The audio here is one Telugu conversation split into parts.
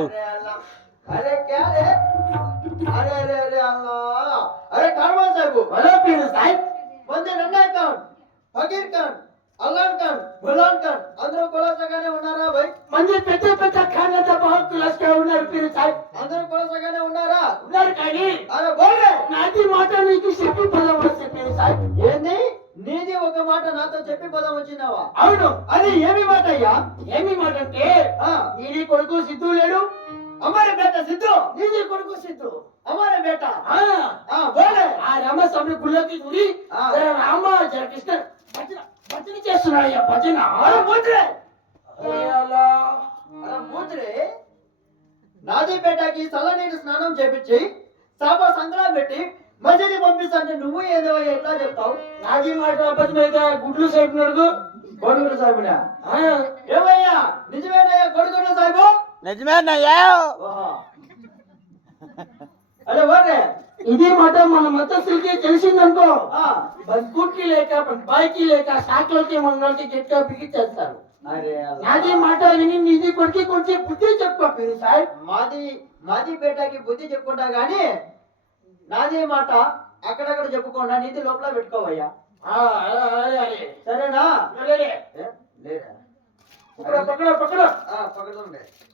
अरे क्या रे अरे अरे अरे अल्लाह अरे कारवान साहेब हेलो पीर साहेब बंदे नन्ना कौन फकीर कौन अल्लाह कौन भुलान कौन अंदर कोलासगाने ఉన్నారా भाई మంది పెద్ద పెద్ద ఖానాతో బహుతులస్గా ఉన్నారు పీర్ సాहेब అందరూ కోలాసగానే ఉన్నారా ఉన్నారు కానీ అరే బోల్రే నాది మాట నీకు చెప్పి పదం వస్తే పీర్ సాहेब ఏంది నీది ఒక మాట నాతో చెప్పి పదం వచ్చినావా అవును అది ఏమి మాట అయ్యా ఏమి మాట అంటే నీది కొడుకు సిద్ధు లేడు हमारे बेटा सिद्धू నీది కొడుకు సిద్ధు हमारे बेटा हाँ बोले ఆ రామ స్వామి గుళ్ళకి గుడి జర రామ జర కృష్ణ భజన భజన చేస్తున్నాడయ్యా భజన अरे मुद्रे అరే అల్లా అరే ముద్రే నాది బేటాకి చల్లనీటి స్నానం చేపించి సాబా సంగళం పెట్టి మసీది పంపిస్తాంటే నువ్వు ఏదో ఎట్లా చెప్తావు నాది మాట అబద్ధమైతే గుడ్లు సేపు నడుగు గొడుగుడు సాహిబునా ఏమయ్యా నిజమేనయ్యా గొడుగుడు సాహిబు నిజమేనయ్యా అరే వర్రే ఇది మాట మన మతస్థులకి తెలిసిందనుకో బస్కూట్కి లేక బాయ్కి లేక సాకులకి మనకి గట్టిగా బిగించేస్తారు అరే నాది మాట విని నీది కొడుకు కొంచెం బుద్ధి చెప్పు పీరు సాहेब మాది బేటాకి బుద్ధి చెప్పుకుంటా గానీ నాది మాట అక్కడక్కడ చెప్పుకోండా నీది లోపల పెట్టుకోవయ్యా సరేనా లేదా పక్కన పక్కన पकड़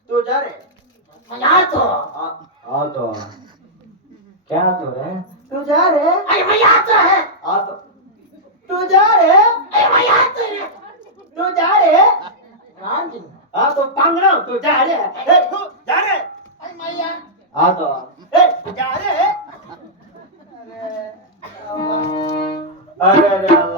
तू जा रे यहाँ तो हाँ तो क्या तो है तू जा रे अरे मैं यहाँ तो है हाँ तो तू जा रे अरे मैं यहाँ तो है तू जा रे रांझी हाँ तो पांगड़ा तू जा रे तू जा रे अरे मैं यहाँ हाँ तो तू जा रे अरे अरे अल्लाह